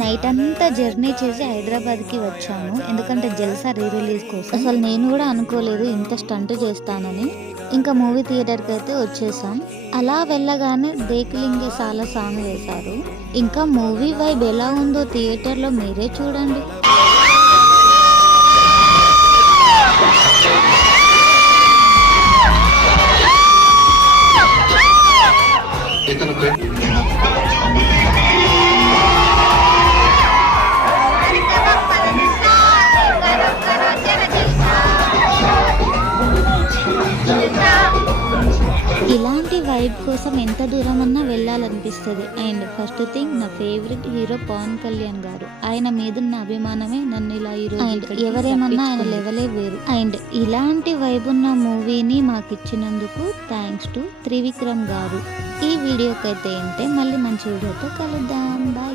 Night అంతా journey చేసి హైదరాబాద్కి వచ్చాను, ఎందుకంటే జల్సా రిలీజ్ కోసం. అసలు నేను కూడా అనుకోలేదు ఇంత స్టంట్ చేస్తానని. ఇంకా మూవీ థియేటర్కి అయితే వచ్చేసాం. అలా వెళ్ళగానే దేకిలింగే సాలా సాంగ్ వేశారు. ఇంకా మూవీ వైబ్ ఎలా ఉందో థియేటర్లో మీరే చూడండి. ఇలాంటి వైబ్ కోసం ఎంత దూరమన్నా వెళ్ళాలనిపిస్తుంది. అండ్ ఫస్ట్ థింగ్, నా ఫేవరెట్ హీరో పవన్ కళ్యాణ్ గారు. ఆయన మీదున్న అభిమానమే నన్ను ఇలా ఈరోజు ఎవరేమన్నా ఆయన లెవెలే వేరు. అండ్ ఇలాంటి వైబ్ ఉన్న మూవీని మాకు ఇచ్చినందుకు థ్యాంక్స్ టు త్రివిక్రమ్ గారు. ఈ వీడియోకి అయితే ఏంటే మళ్ళీ మంచి వీడియోతో కలుద్దాం. బాయ్.